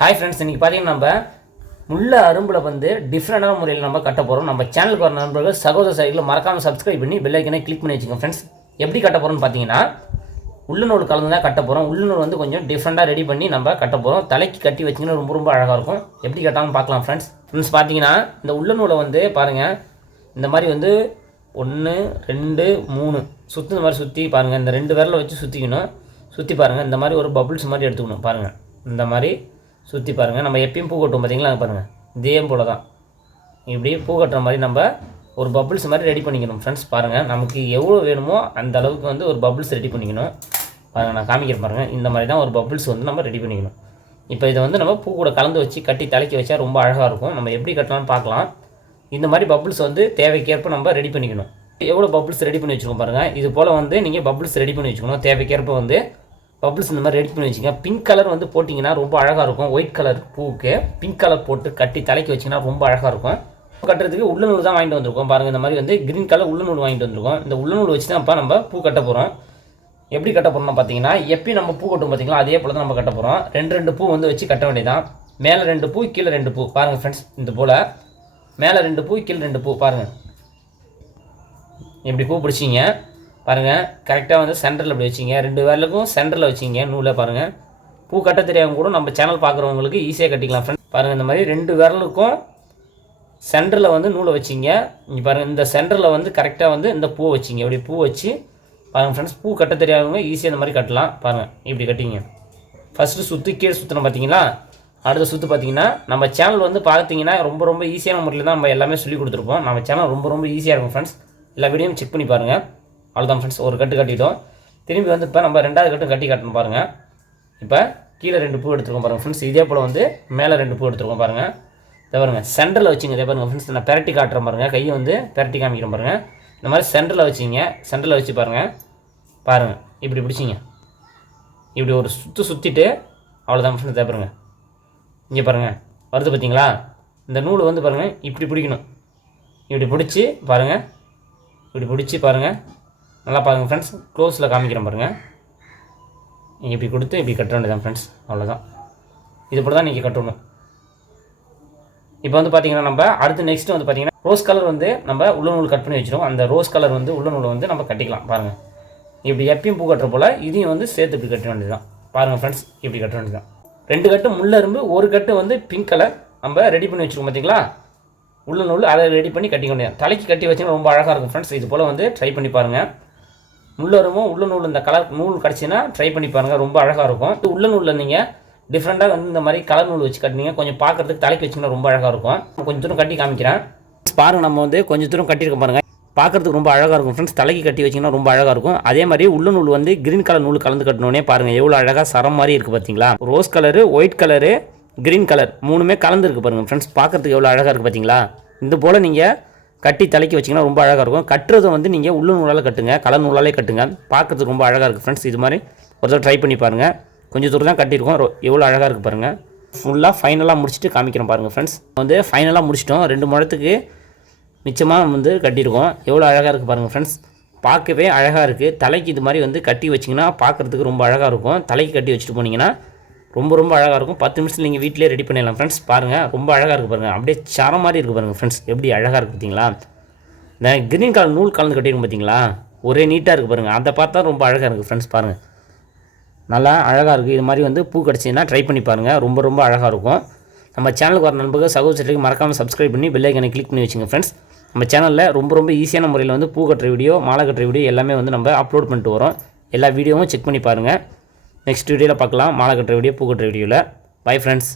Hi friends இன்றைக்கி பார்த்தீங்கன்னா நம்ம முள்ள அரும்பில் வந்து டிஃப்ரெண்டான முறையில் நம்ம கட்ட போகிறோம் நம்ம சேனலுக்கு வர நண்பர்கள் சகோதர சைடில் மறக்காமல் சப்ஸ்கிரைப் பண்ணி பெல்லைக்கனே கிளிக் பண்ணி வச்சுக்கோங்க ஃப்ரெண்ட்ஸ் எப்படி கட்ட போகிறோம்னு பார்த்தீங்கன்னா உள்ளுநூல் கலந்து தான் கட்ட போகிறோம் உள்ளுநூல் வந்து கொஞ்சம் டிஃப்ரெண்ட்டாக ரெடி பண்ணி நம்ம கட்ட போகிறோம் தலைக்கு கட்டி வச்சிங்கன்னா ரொம்ப ரொம்ப அழகாக இருக்கும். எப்படி கட்டாலும் பார்க்கலாம் ஃப்ரெண்ட்ஸ் ஃப்ரெண்ட்ஸ் பார்த்தீங்கன்னா இந்த உள்ளுநூலை வந்து பாருங்கள் இந்த மாதிரி வந்து ஒன்று ரெண்டு மூணு. சுற்று இந்த மாதிரி சுற்றி பாருங்கள் இந்த ரெண்டு விரலை வச்சு சுற்றிக்கணும் சுற்றி பாருங்கள் இந்த மாதிரி ஒரு பபுள்ஸ் மாதிரி எடுத்துக்கணும். பாருங்கள் இந்த மாதிரி சுற்றி பாருங்கள் நம்ம எப்பயும் பூ கட்டுவோம் பார்த்தீங்களா அங்கே பாருங்கள் இதே போல் தான் இப்படி பூ கட்டுற மாதிரி நம்ம ஒரு பபுள்ஸ் மாதிரி ரெடி பண்ணிக்கணும் ஃப்ரெண்ட்ஸ் பாருங்கள் நமக்கு எவ்வளோ வேணுமோ அந்த அளவுக்கு வந்து ஒரு பபுள்ஸ் ரெடி பண்ணிக்கணும். பாருங்கள் நான் காமிக்கிறேன் பாருங்கள் இந்த மாதிரி தான் ஒரு பபுள்ஸ் வந்து நம்ம ரெடி பண்ணிக்கணும். இப்போ இதை வந்து நம்ம பூ கூட கலந்து வச்சு கட்டி தலைக்கி வச்சா ரொம்ப அழகாக இருக்கும். நம்ம எப்படி கட்டலாம்னு பார்க்கலாம். இந்த மாதிரி பபுள்ஸ் வந்து தேவைக்கேற்ப நம்ம ரெடி பண்ணிக்கணும். எவ்வளோ பபுள்ஸ் ரெடி பண்ணி வச்சுக்கோங்க பாருங்கள் இது போல் வந்து நீங்கள் பபுள்ஸ் ரெடி பண்ணி வச்சுக்கணும். தேவைக்கேற்ப வந்து பபுள்ஸ் இந்த மாதிரி ரெடி பண்ணி வச்சுங்க. பிங்க் கலர் வந்து போட்டிங்கன்னா ரொம்ப அழகாக இருக்கும். ஒயிட் கலர் பூவுக்கு பிங்க் கலர் போட்டு கட்டி தலைக்கு வச்சிங்கன்னா ரொம்ப அழகாக இருக்கும். பூ கட்டுறதுக்கு உள்ள நூல் தான் வாங்கிட்டு வந்திருக்கோம். பாருங்கள் இந்த மாதிரி வந்து க்ரீன் கலர் உள்ள நூல் வாங்கிட்டு வந்திருக்கோம். இந்த உள்ள நூல் வச்சு தான் இப்போ நம்ம பூ கட்ட போகிறோம் எப்படி கட்ட போகிறோம்னா பார்த்தீங்கன்னா எப்பயும் நம்ம பூ கட்டும் பார்த்தீங்களா அதே போல் தான் நம்ம கட்ட போகிறோம் ரெண்டு ரெண்டு பூ வந்து வச்சு கட்ட வேண்டியதான் மேலே ரெண்டு பூ கீழே ரெண்டு பூ. பாருங்கள் ஃப்ரெண்ட்ஸ் இந்த போல். மேலே ரெண்டு பூ கீழே ரெண்டு பூ. பாருங்கள் இப்படி பூ பிடிச்சிங்க. பாருங்கள் கரெக்டாக வந்து சென்டரில் இப்படி வச்சிங்க. ரெண்டு வேர்லுக்கும் சென்டரில் வச்சிங்க நூலை பாருங்கள் பூ கட்ட தெரியாமல் கூட நம்ம சேனல் பார்க்குறவங்களுக்கு ஈஸியாக கட்டிக்கலாம் ஃப்ரெண்ட் பாருங்கள் இந்த மாதிரி ரெண்டு விரலுக்கும் சென்டரில் வந்து நூலை வச்சிங்க. இங்கே பாருங்கள் இந்த சென்டரில் வந்து கரெக்டாக வந்து இந்த பூ வச்சிங்க. இப்படி பூ வச்சு பாருங்கள் ஃப்ரெண்ட்ஸ் பூ கட்ட தெரியாதவங்க ஈஸியாக இந்த மாதிரி கட்டலாம். பாருங்கள் இப்படி கட்டிங்க. ஃபஸ்ட்டு சுற்று கீழே சுற்றணும் பார்த்தீங்களா அடுத்த சுற்று பார்த்தீங்கன்னா நம்ம சேனல் வந்து பார்த்தீங்கன்னா ரொம்ப ரொம்ப ஈஸியான முறையில் தான் நம்ம எல்லாமே சொல்லி கொடுத்துருப்போம். நம்ம சேனல் ரொம்ப ரொம்ப ஈஸியாக இருக்கும் ஃப்ரெண்ட்ஸ் எல்லா வீடியோவும் செக் பண்ணி பாருங்கள் அவ்வளோதான் ஃப்ரெண்ட்ஸ் ஒரு கட்டு கட்டிட்டோம். திரும்பி வந்து இப்போ நம்ம ரெண்டாவது கட்டும் கட்டி கட்டணும் பாருங்கள் இப்போ கீழே ரெண்டு பூ எடுத்துருக்கோம் பாருங்கள் ஃப்ரெண்ட்ஸ் இதே போல் வந்து மேலே ரெண்டு பூ எடுத்துருக்கோம் பாருங்கள் இதை பாருங்கள் சென்டரில் வச்சுங்க. இதே பாருங்கள் ஃப்ரெண்ட்ஸ் நான் பெரட்டி காட்டுறேன் பாருங்கள் கையை வந்து பெரட்டி காமிக்கிறேன் பாருங்கள் இந்த மாதிரி சென்டரில் வச்சிங்க. சென்டரில் வச்சு பாருங்கள் பாருங்கள் இப்படி பிடிச்சிங்க. இப்படி ஒரு சுற்று சுற்றிட்டு அவ்வளோதான் ஃப்ரெண்ட்ஸ் இதை பாருங்கள் இங்கே பாருங்கள் வருது பார்த்தீங்களா இந்த நூல் வந்து பாருங்கள் இப்படி பிடிக்கணும். இப்படி பிடிச்சி பாருங்கள் இப்படி பிடிச்சி பாருங்கள் நல்லா பாருங்கள் ஃப்ரெண்ட்ஸ் க்ளோஸில் காமிக்கிறேன் பாருங்கள் நீங்கள் இப்படி கொடுத்து இப்படி கட்ட வேண்டியதான் ஃப்ரெண்ட்ஸ் அவ்வளோதான் இது போல தான் நீங்கள் கட்டணும். இப்போ வந்து பார்த்தீங்கன்னா நம்ம அடுத்து நெக்ஸ்ட்டு வந்து பார்த்தீங்கன்னா ரோஸ் கலர் வந்து நம்ம உள்ள நூல் கட் பண்ணி வச்சிருவோம். அந்த ரோஸ் கலர் வந்து உள்ள நூலை வந்து நம்ம கட்டிக்கலாம். பாருங்கள் இப்படி எப்பயும் பூ கட்டுற போல் இதையும் வந்து சேர்த்து இப்படி கட்ட வேண்டியதுதான். பாருங்கள் ஃப்ரெண்ட்ஸ் இப்படி கட்ட வேண்டியதுதான். ரெண்டு கட்டு முள்ளரும்பு ஒரு கட்டு வந்து பிங்க் கலர் நம்ம ரெடி பண்ணி வச்சுருக்கோம் பார்த்தீங்களா உள்ள நூல் அதை ரெடி பண்ணி கட்டிக்க வேண்டியது தலைக்கு கட்டி வச்சிங்கன்னா ரொம்ப அழகாக இருக்கும் ஃப்ரெண்ட்ஸ் இது போல் வந்து ட்ரை பண்ணி பாருங்கள் முள்ளருமும் உள்ள நூல் இந்த கலர் நூல் கிடச்சின்னா ட்ரை பண்ணி பாருங்கள் ரொம்ப அழகாக இருக்கும். இது உள்ள நூலில் நீங்கள் டிஃப்ரெண்ட்டாக வந்து இந்த மாதிரி கலர் நூல் வச்சு கட்டினீங்க கொஞ்சம் பார்க்குறதுக்கு தலைக்கு வச்சிங்கன்னா ரொம்ப அழகாக இருக்கும். கொஞ்சம் தூரம் கட்டி காமிக்கிறேன். பாருங்கள் நம்ம வந்து கொஞ்சம் தூரம் கட்டியிருக்க பாருங்கள் பார்க்குறதுக்கு ரொம்ப அழகாக இருக்கும். ஃப்ரெண்ட்ஸ் தலைக்கு கட்டி வச்சிங்கன்னா ரொம்ப அழகாக இருக்கும். அதே மாதிரி உள்ள நூல் வந்து கிரீன் கலர் நூல் கலந்து கட்டினோடனே பாருங்கள் எவ்வளோ அழகாக சரம் மாதிரி இருக்குது பார்த்தீங்களா rose colour white colour green colour மூணுமே கலந்துருக்கு பாருங்கள் ஃப்ரெண்ட்ஸ் பார்க்குறதுக்கு எவ்வளோ அழகாக இருக்குது பார்த்தீங்களா இந்த போல் நீங்கள் கட்டி தலைக்கு வச்சிங்கன்னா ரொம்ப அழகாக இருக்கும். கட்டுறதை வந்து நீங்கள் உள்ள நூலால் கட்டுங்க கலர் நூலாலே கட்டுங்க. பார்க்குறதுக்கு ரொம்ப அழகாக இருக்குது ஃப்ரெண்ட்ஸ் இது மாதிரி ஒருத்தர் ட்ரை பண்ணி பாருங்கள் கொஞ்சம் தூரம் தான் கட்டியிருக்கோம். எவ்வளோ அழகாக இருக்குது பாருங்கள் ஃபுல்லாக ஃபைனலாக முடிச்சுட்டு காமிக்கிறேன் பாருங்கள் ஃப்ரெண்ட்ஸ் வந்து ஃபைனலாக முடிச்சிட்டோம். ரெண்டு முழத்துக்கு மிச்சமாக வந்து கட்டியிருக்கோம். எவ்வளோ அழகாக இருக்குது பாருங்கள் ஃப்ரெண்ட்ஸ் பார்க்கவே அழகாக இருக்குது தலைக்கு இது மாதிரி வந்து கட்டி வச்சிங்கன்னா பார்க்குறதுக்கு ரொம்ப அழகாக இருக்கும். தலைக்கு கட்டி வச்சுட்டு போனீங்கன்னா ரொம்ப ரொம்ப அழகாக இருக்கும். பத்து நிமிஷத்தில் நீங்கள் வீட்டிலே ரெடி பண்ணிடலாம். ஃப்ரெண்ட்ஸ் பாருங்கள் ரொம்ப அழகாக இருக்குது பாருங்கள் அப்படியே சர மாதிரி இருக்குது பாருங்கள் ஃப்ரெண்ட்ஸ் எப்படி அழகாக இருக்குது பார்த்தீங்களா இந்த கிரீன் கலர் நூல் கலந்து கட்டியிருக்கும் பார்த்தீங்களா ஒரே நீட்டாக இருக்குது பாருங்கள் அதை பார்த்தா ரொம்ப அழகாக இருக்குது ஃப்ரெண்ட்ஸ் பாருங்கள் நல்லா அழகாக இருக்குது இது மாதிரி வந்து பூ கிடச்சிங்கன்னா ட்ரை பண்ணி பாருங்கள் ரொம்ப ரொம்ப அழகாக இருக்கும். நம்ம சேனலுக்கு வர நண்பர்கள் சகோதரத்துக்கு மறக்காமல் சப்ஸ்கிரைப் பண்ணி பெல்லைக்கனை கிளிக் பண்ணி வச்சுங்க ஃப்ரெண்ட்ஸ் நம்ம சேனலில் ரொம்ப ரொம்ப ஈஸியான முறையில் வந்து பூ கட்டுற வீடியோ மாலை கட்டுற வீடியோ எல்லாமே வந்து நம்ம அப்லோட் பண்ணிட்டு வரோம். எல்லா வீடியோவும் செக் பண்ணி பாருங்கள் நெக்ஸ்ட் வீடியோவில் பார்க்கலாம். மாலை கட்டுற வீடியோ பூ கட்டுற வீடியோவில் பை ஃப்ரெண்ட்ஸ்